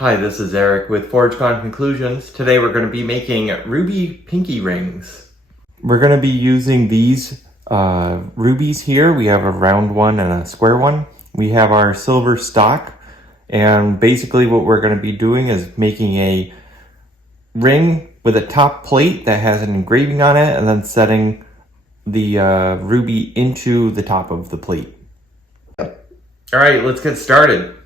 Hi, this is Eric with ForgeCon Conclusions. Today we're going to be making ruby pinky rings. We're going to be using these rubies here. We have a round one and a square one. We have our silver stock, and basically what we're going to be doing is making a ring with a top plate that has an engraving on it and then setting the ruby into the top of the plate. All right, let's get started.